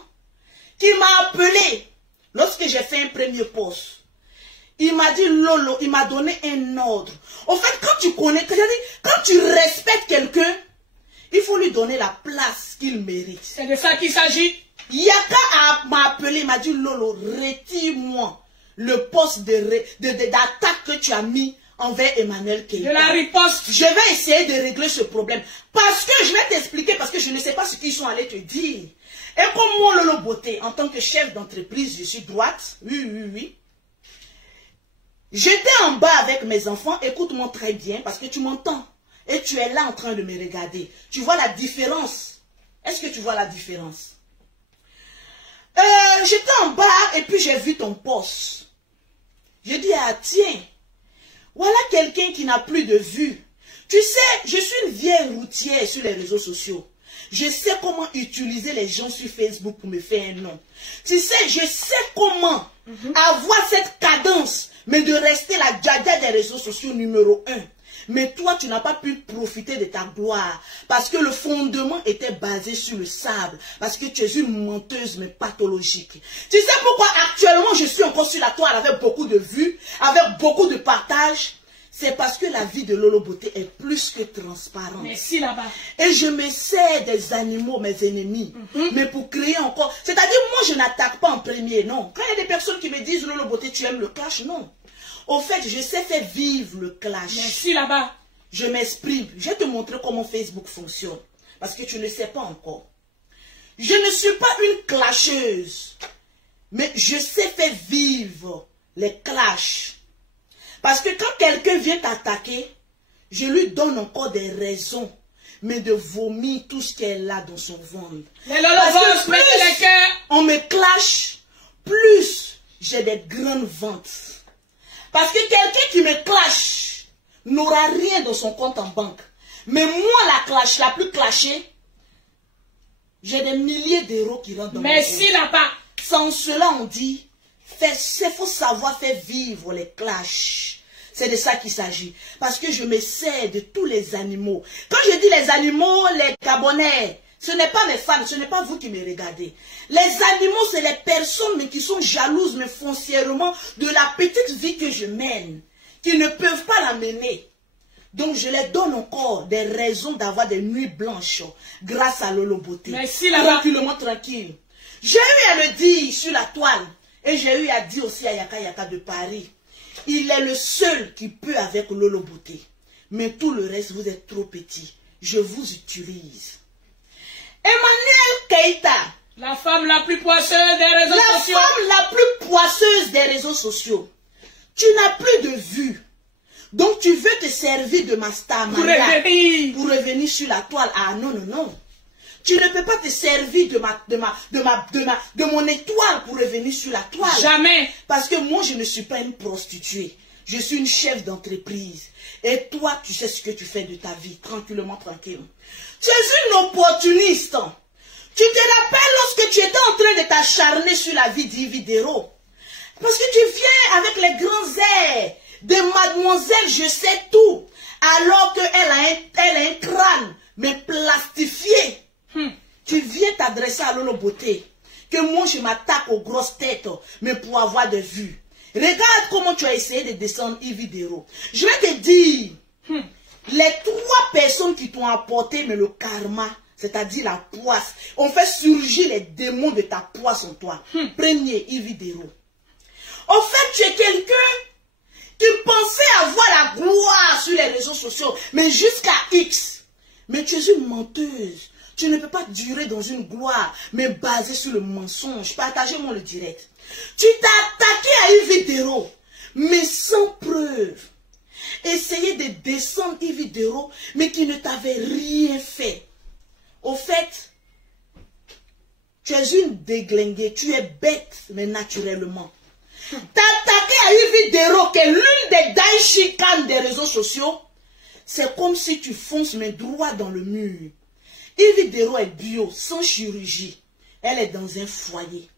qui m'a appelé lorsque j'ai fait un premier post. Il m'a dit, Lolo, il m'a donné un ordre. En fait, quand tu connais, quand tu respectes quelqu'un, il faut lui donner la place qu'il mérite. C'est de ça qu'il s'agit. Yaka m'a appelé, il m'a dit, Lolo, retire-moi le poste d'attaque que tu as mis envers Emmanuel Keïta. De la riposte. Je vais essayer de régler ce problème. Parce que je vais t'expliquer, parce que je ne sais pas ce qu'ils sont allés te dire. Et comme moi, Lolo Beauté, en tant que chef d'entreprise, je suis droite. Oui. J'étais en bas avec mes enfants. Écoute-moi très bien, parce que tu m'entends. Et tu es là en train de me regarder. Tu vois la différence Est-ce que tu vois la différence? J'étais en bas et puis j'ai vu ton post. J'ai dit, ah tiens, voilà quelqu'un qui n'a plus de vues. Tu sais, je suis une vieille routière sur les réseaux sociaux. Je sais comment utiliser les gens sur Facebook pour me faire un nom. Tu sais, je sais comment avoir cette cadence, mais de rester la djadja des réseaux sociaux numéro 1. Mais toi, tu n'as pas pu profiter de ta gloire. Parce que le fondement était basé sur le sable. Parce que tu es une menteuse, mais pathologique. Tu sais pourquoi actuellement je suis encore sur la toile avec beaucoup de vues, avec beaucoup de partages? C'est parce que la vie de Lolo Beauté est plus que transparente. Merci là-bas. Et je me sers des animaux, mes ennemis. Mais pour créer encore... C'est-à-dire, moi, je n'attaque pas en premier, non. Quand il y a des personnes qui me disent, Lolo Beauté, tu aimes le clash, non. Au fait, je sais faire vivre le clash. Merci là-bas. Je m'exprime. Je vais te montrer comment Facebook fonctionne. Parce que tu ne le sais pas encore. Je ne suis pas une clasheuse. Mais je sais faire vivre les clashs. Parce que quand quelqu'un vient t'attaquer, je lui donne encore des raisons. Mais de vomir tout ce qu'elle a dans son ventre. Les Lolo mettez les cœurs. On me clash, plus j'ai des grandes ventes. Parce que quelqu'un qui me clash n'aura rien dans son compte en banque. Mais moi, la plus clashée, j'ai des milliers d'euros qui rentrent dans mon compte. Merci là-bas. Sans cela, on dit, il faut savoir faire vivre les clashs. C'est de ça qu'il s'agit. Parce que je me sers de tous les animaux. Quand je dis les animaux, les Gabonais, ce n'est pas mes fans, ce n'est pas vous qui me regardez. Les animaux, c'est les personnes mais qui sont jalouses, mais foncièrement, de la petite vie que je mène, qui ne peuvent pas la mener. Donc, je les donne encore des raisons d'avoir des nuits blanches grâce à Lolo Beauté. Merci là-bas. Tranquillement, tranquille. J'ai eu à le dire sur la toile. Et j'ai eu à dire aussi à Yaka Yaka de Paris. Il est le seul qui peut avec Lolo Beauté. Mais tout le reste, vous êtes trop petit. Je vous utilise. Emmanuel Keïta. La femme la plus poisseuse des réseaux sociaux. La femme la plus poisseuse des réseaux sociaux. Tu n'as plus de vue. Donc tu veux te servir de ma star pour revenir sur la toile. Ah non, non, non. Tu ne peux pas te servir de mon étoile pour revenir sur la toile. Jamais. Parce que moi, je ne suis pas une prostituée. Je suis une chef d'entreprise. Et toi, tu sais ce que tu fais de ta vie. Tranquillement, tranquille. Tu es une opportuniste. Tu te rappelles lorsque tu étais en train de t'acharner sur la vie d'Ividero. Parce que tu viens avec les grands airs de mademoiselle, je sais tout. Alors qu'elle a un crâne, mais plastifié. Tu viens t'adresser à Lolo Beauté. Que moi je m'attaque aux grosses têtes, mais pour avoir de vues. Regarde comment tu as essayé de descendre Ividero. Je vais te dire, les 3 personnes qui t'ont apporté, mais le karma, c'est-à-dire la poisse, ont fait surgir les démons de ta poisse en toi. Premier, Ividero. En fait, tu es quelqu'un qui pensait avoir la gloire sur les réseaux sociaux, mais jusqu'à X. Mais tu es une menteuse. Tu ne peux pas durer dans une gloire, mais basée sur le mensonge. Partagez-moi le direct. Tu t'es attaqué à Ividero, mais sans preuve. Essayez de descendre Ividero, mais qui ne t'avait rien fait. Au fait, tu es une déglinguée, tu es bête, mais naturellement. T'attaquer à Ividero, qui est l'une des daishikan des réseaux sociaux, c'est comme si tu fonces mais droit dans le mur. Ividero est bio, sans chirurgie. Elle est dans un foyer.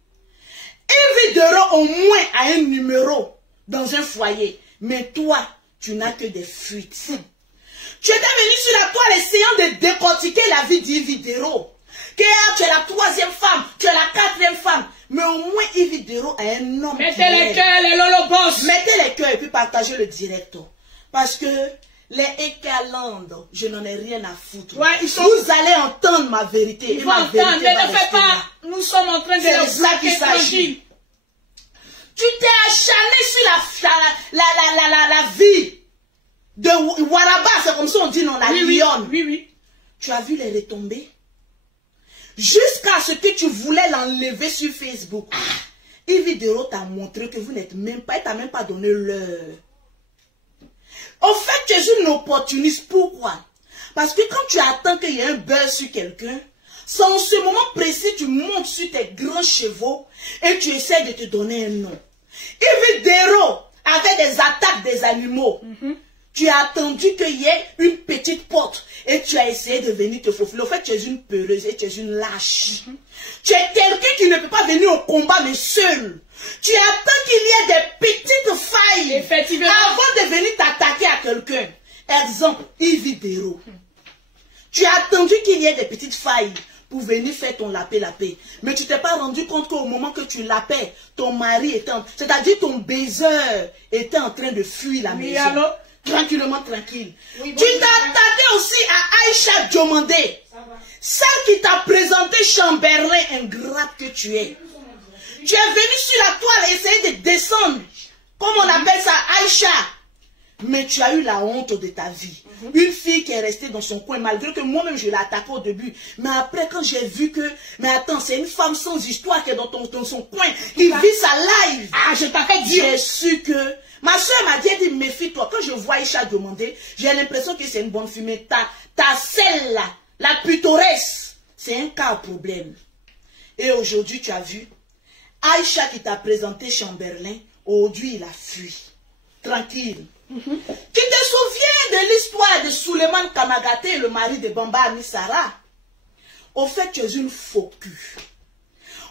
Ividero au moins a un numéro dans un foyer. Mais toi, tu n'as que des fuites. Tu étais venu sur la toile essayant de décortiquer la vie d'Ividero. Tu es la 3e femme, tu es la 4e femme. Mais au moins Ividero a un homme. Mettez les cœurs, les Lolo Boss. Mettez les cœurs et puis partagez le direct. Parce que les Ekaland, je n'en ai rien à foutre. Ouais, vous allez entendre ma vérité. Ils vont entendre, mais ne fais pas. Nous sommes en train de c'est ça qu'il s'agit. Tu t'es acharné sur la vie de Waraba, c'est comme ça on dit non, la lionne. Oui. Tu as vu les retombées? Jusqu'à ce que tu voulais l'enlever sur Facebook. Ividero t'a montré que vous n'êtes même pas, elle t'a même pas donné l'heure. En fait, tu es une opportuniste. Pourquoi? Parce que quand tu attends qu'il y ait un buzz sur quelqu'un, C'est en ce moment précis, tu montes sur tes grands chevaux et tu essaies de te donner un nom. Yves Dero avait des attaques des animaux. Tu as attendu qu'il y ait une petite porte et tu as essayé de venir te faufiler. En fait, tu es une peureuse et tu es une lâche. Tu es quelqu'un qui ne peut pas venir au combat, mais seul. Tu attends qu'il y ait des petites failles avant de venir t'attaquer à quelqu'un. Exemple, Yves Dero. Tu as attendu qu'il y ait des petites failles pour venir faire ton lapé-lapé. Mais tu t'es pas rendu compte qu'au moment que tu lapais, ton mari était c'est-à-dire ton baiser était en train de fuir la maison. Alors? Tranquillement, tranquille. Oui, tu t'es attaqué aussi à Aïcha Diomandé, celle qui t'a présenté Chamberlain, ingrate que tu es. Tu es venu sur la toile et essayé de descendre, comme on appelle ça, Aïcha. Mais tu as eu la honte de ta vie. Une fille qui est restée dans son coin, malgré que moi-même je l'ai attaquée au début. Mais après, quand j'ai vu que, mais attends, c'est une femme sans histoire qui est dans son coin, qui vit sa life. Ah, je t'avais dit. J'ai su que, ma soeur m'a dit, elle dit, méfie-toi. Quand je vois Aïcha demander, j'ai l'impression que c'est une bonne fille. Mais ta celle-là, la pittoresque, c'est un cas à problème. Et aujourd'hui, tu as vu, Aïcha qui t'a présenté Chamberlain, aujourd'hui, il a fui. Tranquille. Tu te souviens de l'histoire de Suleiman Kamagaté, le mari de Bamba Anissara? Au fait, tu es une faux cul.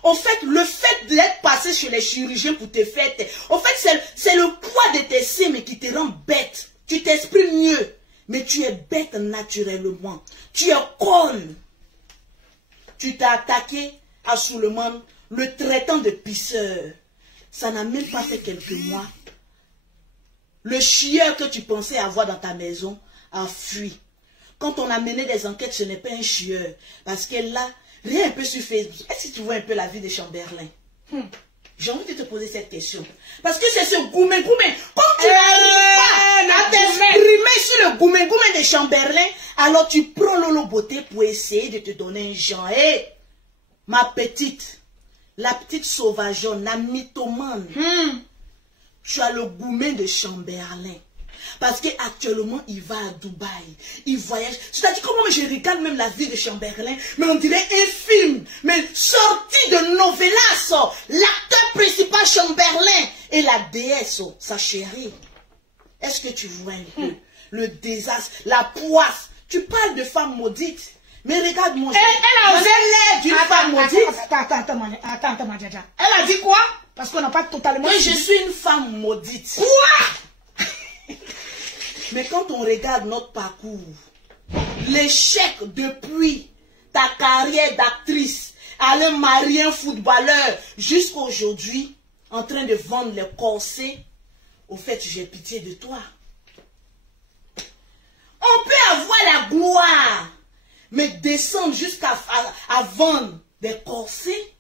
Au fait, le fait d'être passé chez les chirurgiens pour te faire... Au fait, c'est le poids de tes seins qui te rend bête. Tu t'exprimes mieux, mais tu es bête naturellement. Tu es conne. Tu t'as attaqué à Suleiman, le traitant de pisseur. Ça n'a même pas fait quelques mois. Le chieur que tu pensais avoir dans ta maison a fui. Quand on a mené des enquêtes, ce n'est pas un chieur. Parce que là, rien un peu sur Facebook. Est-ce que tu vois un peu la vie de Chamberlain? J'ai envie de te poser cette question. Parce que c'est ce goumé-goumé. Comme tu n'arrives pas à t'exprimer sur le goumé-goumé de Chamberlain, alors tu prends Lolo Beauté pour essayer de te donner un genre. Hé, ma petite, la petite sauvageonne, la mythomane. Tu as le gourmet de Chamberlain. Parce qu'actuellement, il va à Dubaï. Il voyage. C'est-à-dire, comment je regarde même la vie de Chamberlain, mais on dirait un film. Mais sorti de novelas. L'acteur principal Chamberlain et la déesse, sa chérie. Est-ce que tu vois un peu le désastre, la poisse? Tu parles de femme maudite. Mais regarde-moi. Elle a osé l'air d'une femme maudite. Attends, Madjaja. Elle a dit quoi? Parce qu'on n'a pas totalement... Que je suis une femme maudite. Quoi? Mais quand on regarde notre parcours, l'échec depuis ta carrière d'actrice, aller marier un footballeur, jusqu'à aujourd'hui, en train de vendre les corsets, au fait, j'ai pitié de toi. On peut avoir la gloire, mais descendre jusqu'à vendre des corsets.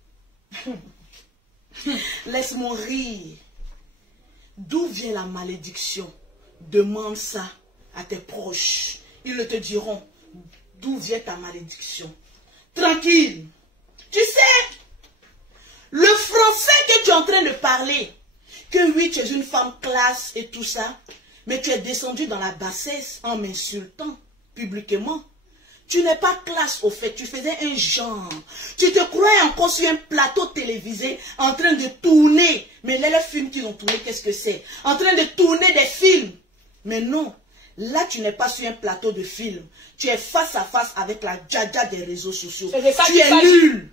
Laisse-moi rire. D'où vient la malédiction? Demande ça à tes proches. Ils te diront d'où vient ta malédiction. Tranquille. Tu sais, le français que tu es en train de parler, que oui, tu es une femme classe et tout ça, mais tu es descendu dans la bassesse en m'insultant publiquement. Tu n'es pas classe au fait, tu faisais un genre. Tu te croyais encore sur un plateau télévisé en train de tourner. Mais les films qu'ils ont tourné, qu'est-ce que c'est? En train de tourner des films. Mais non, là tu n'es pas sur un plateau de film. Tu es face à face avec la djadja des réseaux sociaux. Tu es nul.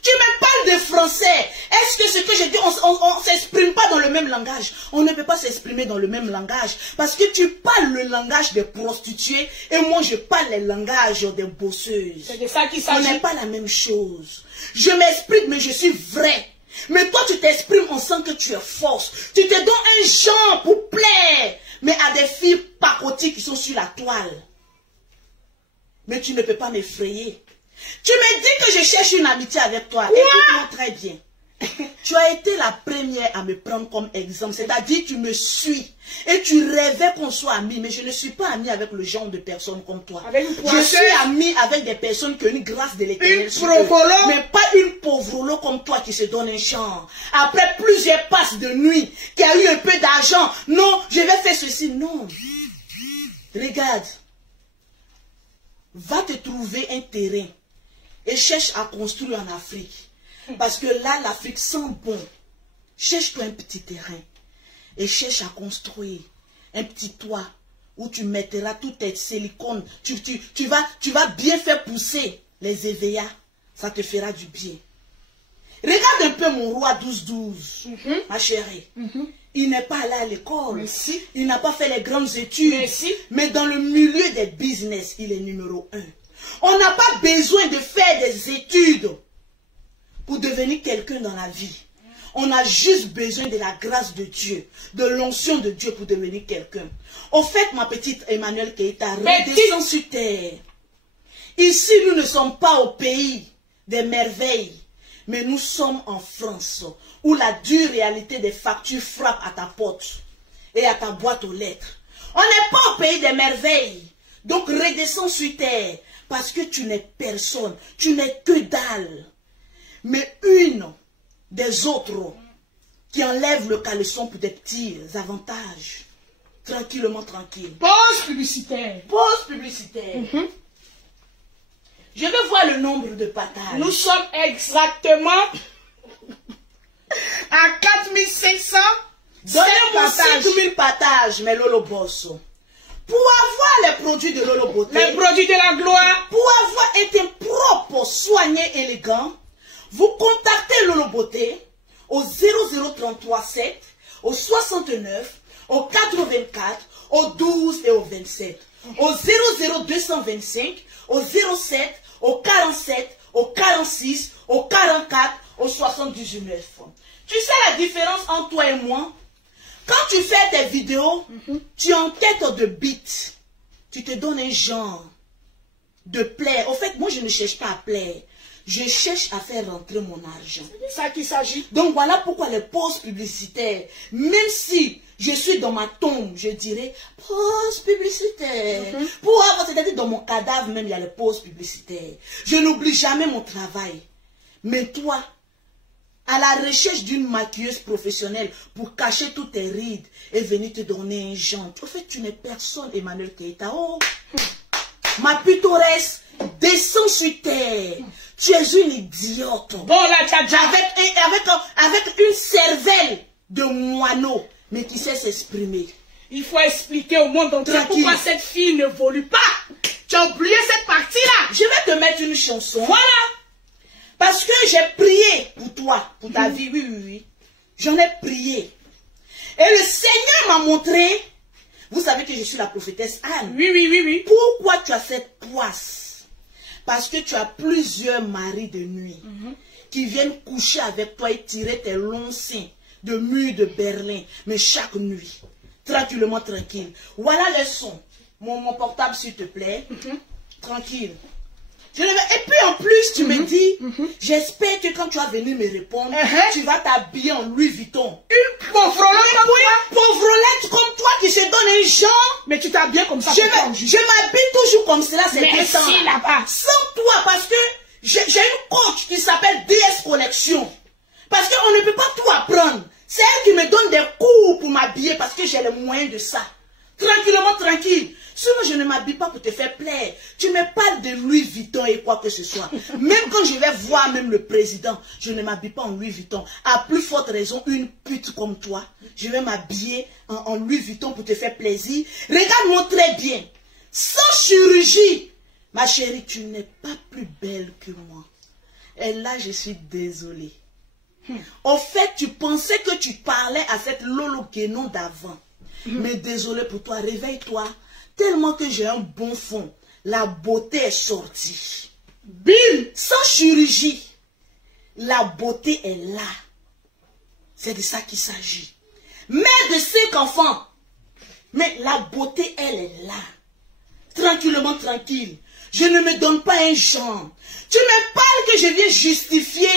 Tu me parles de français. Est-ce que ce que je dis, on ne s'exprime pas dans le même langage? On ne peut pas s'exprimer dans le même langage. Parce que tu parles le langage des prostituées et moi je parle le langage des bosseuses. C'est de ça qu'il s'agit. On n'est pas la même chose. Je m'exprime mais je suis vrai. Mais toi tu t'exprimes, on sent que tu es force. Tu te donnes un genre pour plaire. Mais à des filles pacotiques qui sont sur la toile. Mais tu ne peux pas m'effrayer. Tu me dis que je cherche une amitié avec toi. Écoute-moi très bien. Tu as été la première à me prendre comme exemple. C'est-à-dire tu me suis. Et tu rêvais qu'on soit amis. Mais je ne suis pas amie avec le genre de personnes comme toi. Je suis amie avec des personnes qui ont une grâce de l'éternel. Mais pas une pauvrolo comme toi qui se donne un chant. Après plusieurs passes de nuit, qui a eu un peu d'argent. Non, je vais faire ceci. Non. Regarde. Va te trouver un terrain. et cherche à construire en Afrique. Parce que là, l'Afrique sent bon. Cherche-toi un petit terrain et cherche à construire un petit toit où tu mettras toutes tes silicones. Tu vas bien faire pousser les éveillas. Ça te fera du bien. Regarde un peu mon roi 12-12, ma chérie. Il n'est pas allé à l'école. Il n'a pas fait les grandes études. Mais dans le milieu des business, il est numéro 1. On n'a pas besoin de faire des études pour devenir quelqu'un dans la vie. On a juste besoin de la grâce de Dieu, de l'onction de Dieu pour devenir quelqu'un. Au fait, ma petite Emmanuel Keita, redescends sur terre. Ici, nous ne sommes pas au pays des merveilles, mais nous sommes en France, où la dure réalité des factures frappe à ta porte et à ta boîte aux lettres. On n'est pas au pays des merveilles. Donc redescends sur terre, parce que tu n'es personne, tu n'es que dalle. Mais une des autres qui enlève le caleçon pour des petits avantages. Tranquillement, tranquille. Pause publicitaire. Pause publicitaire. Je veux voir le nombre de partages. Nous sommes exactement à 4500. Donnez-moi 5000 partages, mais Lolo Bosso. Pour avoir les produits de Lolo Beauté, les produits de la gloire, pour avoir été propre, soigné, élégant, vous contactez Lolo Beauté au 00337, au 69, au 84, au 12 et au 27, au 00225, au 07, au 47, au 46, au 44, au 79. Tu sais la différence entre toi et moi? Quand tu fais tes vidéos, tu enquêtes de beats. Tu te donnes un genre de plaire. En fait, moi, je ne cherche pas à plaire. Je cherche à faire rentrer mon argent. C'est de ça qu'il s'agit. Donc, voilà pourquoi les pauses publicitaires, même si je suis dans ma tombe, je dirais pause publicitaire. Pour avoir, c'est-à-dire dans mon cadavre même, il y a les pauses publicitaires. Je n'oublie jamais mon travail. Mais toi, à la recherche d'une maquilleuse professionnelle pour cacher toutes tes rides et venir te donner un genre. En fait, tu n'es personne, Emmanuel Keita. Oh, ma pittoresse, descends sur terre. Tu es une idiote. Bon, là, tcha, avec une cervelle de moineau, mais qui sait s'exprimer. Il faut expliquer au monde entier pourquoi cette fille ne évolue pas. Tu as oublié cette partie-là. Je vais te mettre une chanson. Voilà. Parce que j'ai prié pour toi, pour ta vie, oui. J'en ai prié. Et le Seigneur m'a montré, vous savez que je suis la prophétesse Anne. Oui. Pourquoi tu as cette poisse? Parce que tu as plusieurs maris de nuit qui viennent coucher avec toi et tirer tes longs seins de mur de Berlin, mais chaque nuit. Tranquillement, tranquille. Voilà le son. Mon portable, s'il te plaît. Tranquille. Et puis en plus, tu me dis, j'espère que quand tu vas venir me répondre, tu vas t'habiller en Louis Vuitton. Une pauvrolette comme toi. Pauvrolette comme toi qui se donne un genre. Mais tu t'habilles comme ça. Je m'habille toujours comme cela, c'est merci là-bas. Sans toi, parce que j'ai une coach qui s'appelle DS Connexion. Parce qu'on ne peut pas tout apprendre. C'est elle qui me donne des cours pour m'habiller parce que j'ai les moyens de ça. Tranquillement, tranquille. Sinon, je ne m'habille pas pour te faire plaire. Tu me parles de Louis Vuitton et quoi que ce soit. Même quand je vais voir même le président, je ne m'habille pas en Louis Vuitton. À plus forte raison, une pute comme toi, je vais m'habiller en Louis Vuitton pour te faire plaisir. Regarde-moi très bien. Sans chirurgie. Ma chérie, tu n'es pas plus belle que moi. Et là, je suis désolée. Au fait, tu pensais que tu parlais à cette Lolo Guénon d'avant. Mais désolé pour toi, réveille-toi. Tellement que j'ai un bon fond. La beauté est sortie. Bim! Sans chirurgie. La beauté est là. C'est de ça qu'il s'agit. Mère de 5 enfants. Mais la beauté, elle est là. Tranquillement, tranquille. Je ne me donne pas un genre. Tu me parles que je viens justifier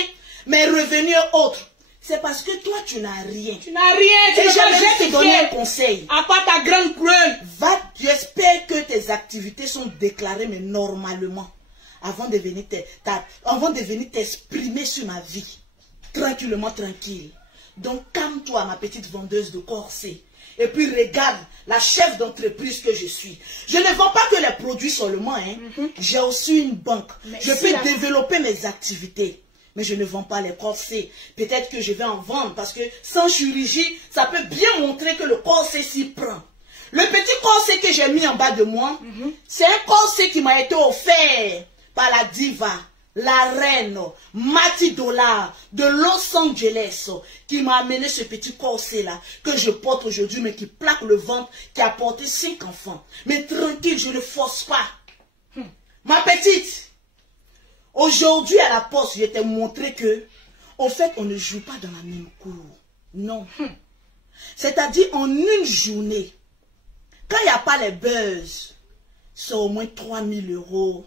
mes revenus autres. C'est parce que toi, tu n'as rien. Tu n'as rien. Et je vais te donner un conseil. À part ta grande couronne. J'espère que tes activités sont déclarées, mais normalement. Avant de venir t'exprimer sur ma vie. Tranquillement, tranquille. Donc, calme-toi, ma petite vendeuse de corsets. Et puis regarde la chef d'entreprise que je suis. Je ne vends pas que les produits seulement. Hein. J'ai aussi une banque. Je peux développer mes activités. Mais je ne vends pas les corsets. Peut-être que je vais en vendre parce que sans chirurgie, ça peut bien montrer que le corset s'y prend. Le petit corset que j'ai mis en bas de moi, c'est un corset qui m'a été offert par la diva, la reine Mati Dollar de Los Angeles, qui m'a amené ce petit corset-là que je porte aujourd'hui, mais qui plaque le ventre, qui a porté 5 enfants. Mais tranquille, je ne force pas. Ma petite, aujourd'hui à la poste, je t'ai montré que, au fait, on ne joue pas dans la même cour. Non. C'est-à-dire, en une journée, quand il n'y a pas les buzz, c'est au moins 3 000 €,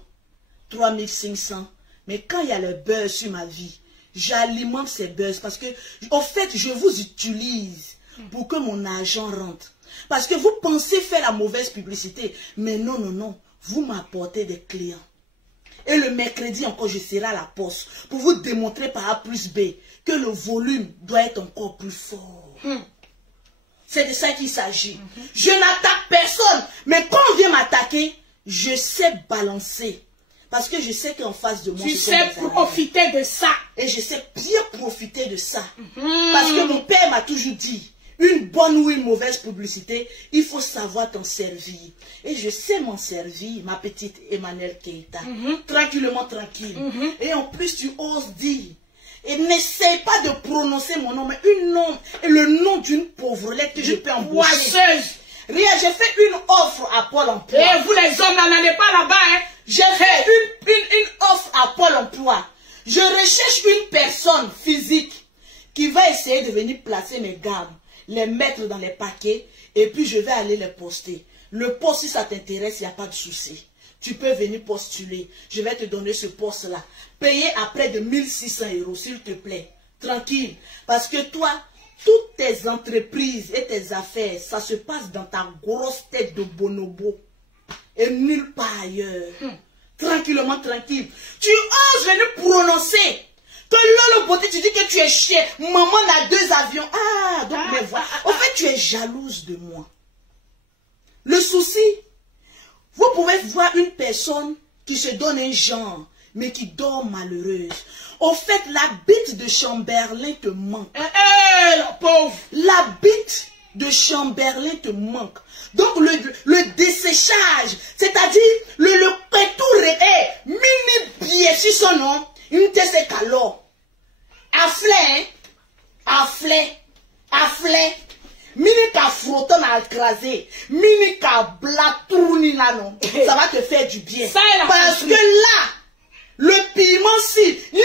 3 500. Mais quand il y a le buzz sur ma vie, j'alimente ces buzz parce que, au fait, je vous utilise pour que mon argent rentre. Parce que vous pensez faire la mauvaise publicité. Mais non, non, non. Vous m'apportez des clients. Et le mercredi encore, je serai à la poste pour vous démontrer par A plus B que le volume doit être encore plus fort. C'est de ça qu'il s'agit. Je n'attaque personne. Mais quand on vient m'attaquer, je sais balancer. Parce que je sais qu'en face de moi... Tu sais profiter de ça. Et je sais bien profiter de ça. Parce que mon père m'a toujours dit, une bonne ou une mauvaise publicité, il faut savoir t'en servir. Et je sais m'en servir, ma petite Emmanuel Keita. Tranquillement, tranquille. Et en plus, tu oses dire... Et n'essaye pas de prononcer mon nom, mais le nom d'une pauvrelette que je peux embaucher. Rien, j'ai fait une offre à Pôle emploi. Et vous les hommes, n'allez pas là-bas, hein. J'ai fait une offre à Pôle emploi. Je recherche une personne physique qui va essayer de venir placer mes gammes, les mettre dans les paquets, et puis je vais aller les poster. Le poste, si ça t'intéresse, il n'y a pas de souci. Tu peux venir postuler. Je vais te donner ce poste-là. Payer à près de 1 600 €, s'il te plaît. Tranquille. Parce que toi, toutes tes entreprises et tes affaires, ça se passe dans ta grosse tête de bonobo. Et nulle part ailleurs. Tranquillement, tranquille. Tu oses venir prononcer que Lolo Beauté, tu dis que tu es chien. Maman a 2 avions. Ah, donc me voilà. En fait, tu es jalouse de moi. Le souci, vous pouvez voir une personne qui se donne un genre, mais qui dort malheureuse. Au fait, la bite de Chamberlain te manque. La pauvre. La bite de Chamberlain te manque. Donc, le desséchage, c'est-à-dire le pétouré, mini pied sur son nom, une tête calor. Afflé, afflé. Mini ka frotton à écraser, mini ka blatourni là non, ça va te faire du bien. Parce que là, le piment si, il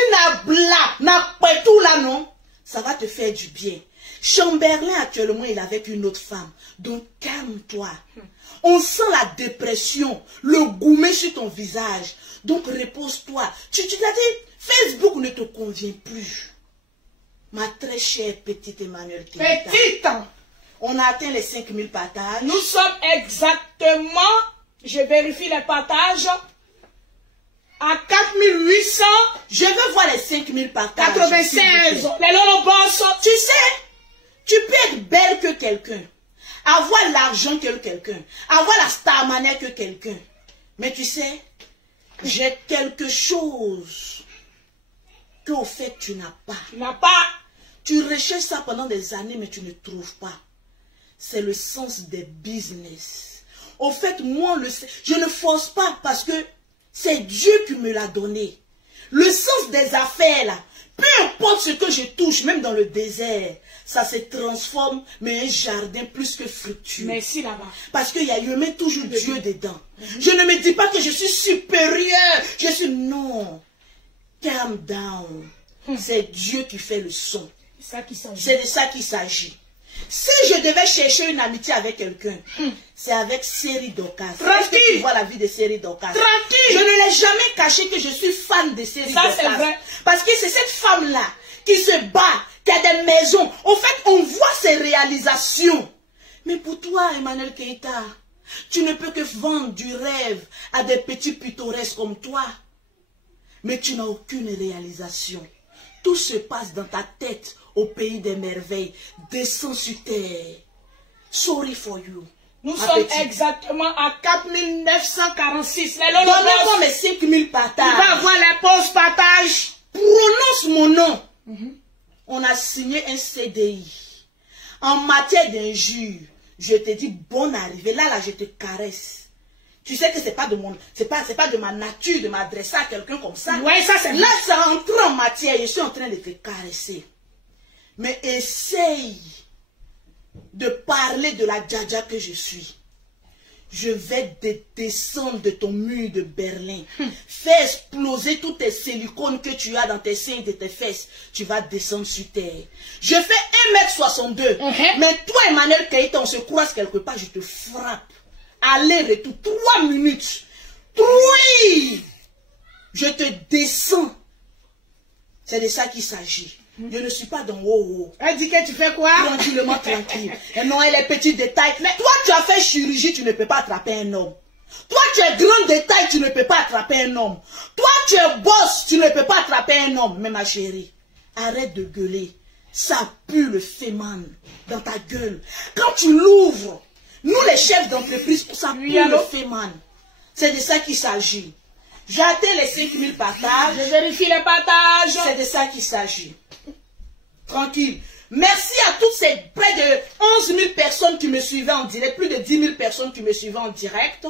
n'a pas tout là non, ça va te faire du bien. Chamberlain actuellement il est avec une autre femme, donc calme-toi. On sent la dépression, le gourmet sur ton visage, donc repose-toi. Tu t'as dit, Facebook ne te convient plus. Ma très chère petite Emmanuel Keita. Petite. On a atteint les 5000 partages. Nous sommes exactement, je vérifie les partages, à 4800. Je veux voir les 5000 partages. 96. Les Lolo Boss. Tu sais, tu peux être belle que quelqu'un, avoir l'argent que quelqu'un, avoir la star manière que quelqu'un. Mais tu sais, j'ai quelque chose qu'au fait tu n'as pas. Tu n'as pas. Tu recherches ça pendant des années, mais tu ne trouves pas. C'est le sens des business. Au fait, moi, je ne force pas parce que c'est Dieu qui me l'a donné. Le sens des affaires, là, peu importe ce que je touche, même dans le désert, ça se transforme, mais un jardin plus que fructueux. Merci là-bas. Parce qu'il y a même toujours Dieu dedans. Je ne me dis pas que je suis supérieur. Je suis non. Calm down. C'est Dieu qui fait le son. C'est de ça qu'il s'agit. Si je devais chercher une amitié avec quelqu'un, c'est avec Série Dorcas. Tranquille. Tu vois la vie de Série Dorcas. Tranquille. Je ne l'ai jamais caché que je suis fan de Série Dorcas. Ça, c'est vrai. Parce que c'est cette femme-là qui se bat, qui a des maisons. En fait, on voit ses réalisations. Mais pour toi, Emmanuel Keita, tu ne peux que vendre du rêve à des petits pittoresques comme toi. Mais tu n'as aucune réalisation. Tout se passe dans ta tête au pays des merveilles. Descends sur terre. Sorry for you. Nous Ma sommes petite. exactement à 4946. Donnez-moi mes 5000 partages. Il va avoir les pauses partage. Prononce mon nom. On a signé un CDI. En matière d'injure, je te dis bonne arrivée. Là, je te caresse. Tu sais que c'est pas de ma nature de m'adresser à quelqu'un comme ça. Ouais, ça c'est là, ça entre en matière. Je suis en train de te caresser. Mais essaye de parler de la Djadja que je suis. Je vais descendre de ton mur de Berlin. Fais exploser tous tes silicones que tu as dans tes seins et de tes fesses. Tu vas descendre sur terre. Je fais 1m62. Mais toi, Emmanuel Keïta, on se croise quelque part, je te frappe. Aller-retour, 3 minutes. Oui! Je te descends. C'est de ça qu'il s'agit. Je ne suis pas dans haut. Elle dit que tu fais quoi? Tranquillement, tranquille. Et non, elle est petits détails. Mais toi, tu as fait chirurgie, tu ne peux pas attraper un homme. Toi, tu es grand détail, tu ne peux pas attraper un homme. Toi, tu es boss, tu ne peux pas attraper un homme. Mais ma chérie, arrête de gueuler. Ça pue le féman dans ta gueule. Quand tu l'ouvres, nous les chefs d'entreprise, ça pue le féman. C'est de ça qu'il s'agit. J'ai atteint les 5000 partages. Je vérifie les partages. C'est de ça qu'il s'agit. Tranquille. Merci à toutes ces près de 11 000 personnes qui me suivaient en direct, plus de 10 000 personnes qui me suivaient en direct,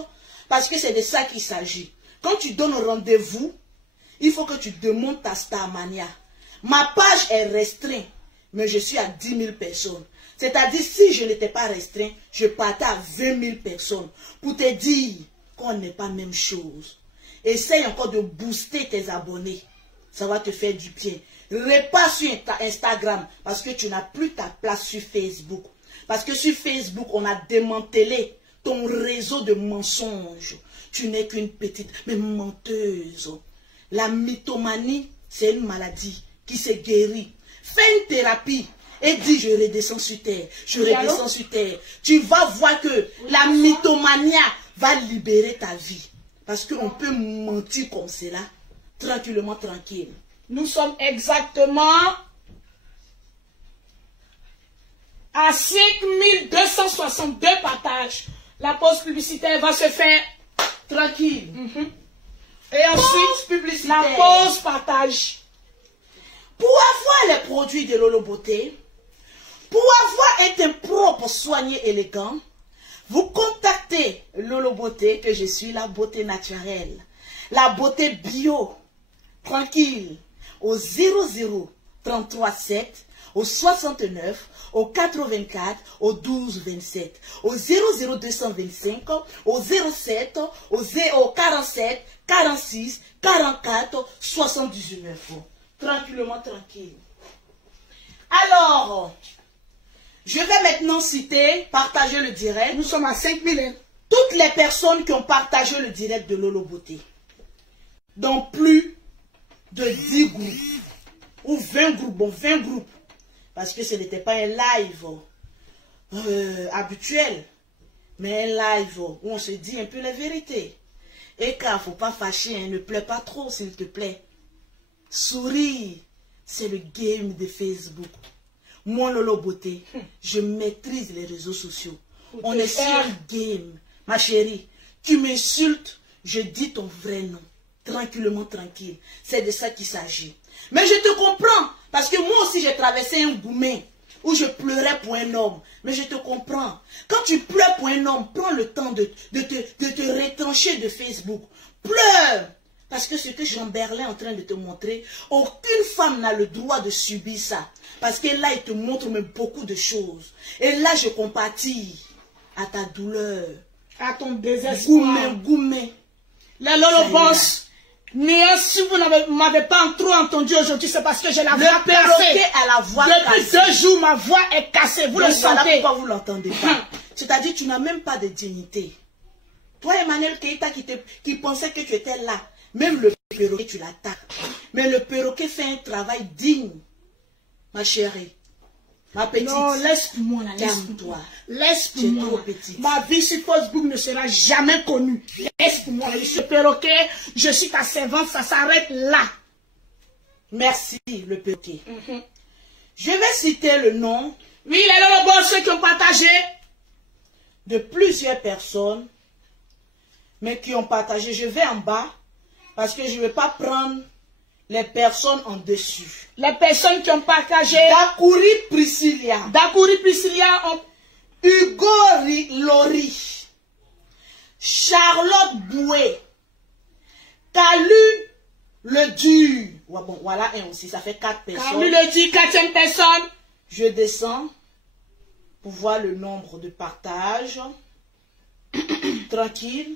parce que c'est de ça qu'il s'agit. Quand tu donnes rendez-vous, il faut que tu demandes ta Starmania. Ma page est restreinte, mais je suis à 10 000 personnes. C'est-à-dire, si je n'étais pas restreint, je partais à 20 000 personnes pour te dire qu'on n'est pas la même chose. Essaye encore de booster tes abonnés. Ça va te faire du bien. Repasse sur Instagram parce que tu n'as plus ta place sur Facebook. Parce que sur Facebook, on a démantelé ton réseau de mensonges. Tu n'es qu'une petite, mais menteuse. La mythomanie, c'est une maladie qui se guérit. Fais une thérapie et dis je redescends sur terre. Je redescends sur terre. Tu vas voir que la mythomanie va libérer ta vie. Parce qu'on peut mentir comme cela, tranquillement, tranquille. Nous sommes exactement à 5262 partages. La pause publicitaire va se faire tranquille. Et ensuite, publicitaire. la pause partage. Pour avoir les produits de Lolo Beauté, pour avoir un teint propre, soigné, élégant, vous contactez Lolo Beauté, que je suis la beauté naturelle, la beauté bio, tranquille, au 00 33 7, au 69, au 84, au 12 27, au 00 225, au 07, au 47, 46, 44, 79. Tranquillement, tranquille. Alors, je vais maintenant citer, partager le direct. Nous sommes à 5000. Toutes les personnes qui ont partagé le direct de Lolo Beauté. Dans plus de 10 groupes. Ou 20 groupes. Bon, 20 groupes. Parce que ce n'était pas un live habituel. Mais un live où on se dit un peu la vérité. Et car il ne faut pas fâcher, hein, ne pleure pas trop s'il te plaît. Souris, c'est le game de Facebook. Moi, Lolo Beauté, je maîtrise les réseaux sociaux. On est sur un game. Ma chérie, tu m'insultes, je dis ton vrai nom. Tranquillement, tranquille. C'est de ça qu'il s'agit. Mais je te comprends. Parce que moi aussi, j'ai traversé un goumet où je pleurais pour un homme. Mais je te comprends. Quand tu pleures pour un homme, prends le temps de te retrancher de Facebook. Pleure. Parce que ce que Jean Berlin est en train de te montrer, aucune femme n'a le droit de subir ça. Parce que là, il te montre même beaucoup de choses. Et là, je compatis à ta douleur. À ton désespoir. Goumé. La Lolo Boss. Mais si vous ne m'avez pas trop entendu aujourd'hui, c'est parce que j'ai la voix cassée. À la voix depuis cassée. 2 jours, ma voix est cassée. Vous le Voilà sentez. pourquoi vous ne l'entendez pas. C'est-à-dire tu n'as même pas de dignité. Toi, Emmanuel Keïta, qui pensait que tu étais là, même le perroquet, tu l'attaques. Mais le perroquet fait un travail digne. Ma chérie, ma petite. Non, laisse-moi là, laisse-moi. Laisse-moi. trop petite. Ma vie sur Facebook ne sera jamais connue. Laisse-moi. Je suis perroquet, je suis ta servante, ça s'arrête là. Merci, le perroquet. Je vais citer le nom. Oui, les Lolo Boss, ceux qui ont partagé. de plusieurs personnes, mais qui ont partagé. Je vais en bas parce que je ne vais pas prendre les personnes en dessus. Les personnes qui ont partagé. Dakouri Priscilla. Dakouri Priscilla. Hugo Lori. Charlotte Boué. Calu le dur. Ouais, bon, voilà un aussi, ça fait 4 personnes. Calu le dur, 4e personne. Je descends pour voir le nombre de partages. Tranquille.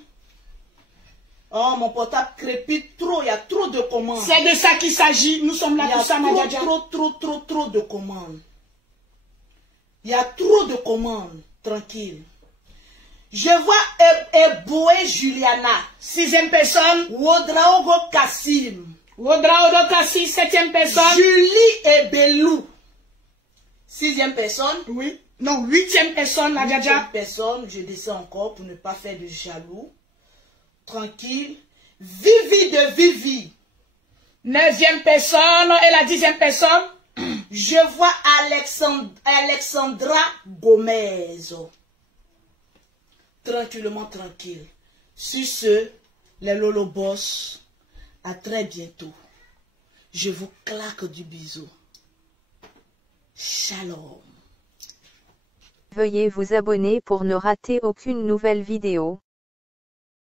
Oh, mon portable crépite trop, il y a trop de commandes. C'est de ça qu'il s'agit, nous sommes là pour ça, Madia. Il y a trop de commandes. Il y a trop de commandes, tranquille. Je vois Eboé Juliana. 6e personne. Wodraogo Kassim. Wodraogo Kassim, 7e personne. Julie Ebelou. 6e personne. Oui. Non, 8e personne, Madia. 8e personne, je descends encore pour ne pas faire de jaloux. Tranquille. Vivi de Vivi. 9e personne et la 10e personne. Je vois Alexandra Gomez. Tranquillement, tranquille. Sur ce, les Lolo Boss, à très bientôt. Je vous claque du bisou. Shalom. Veuillez vous abonner pour ne rater aucune nouvelle vidéo.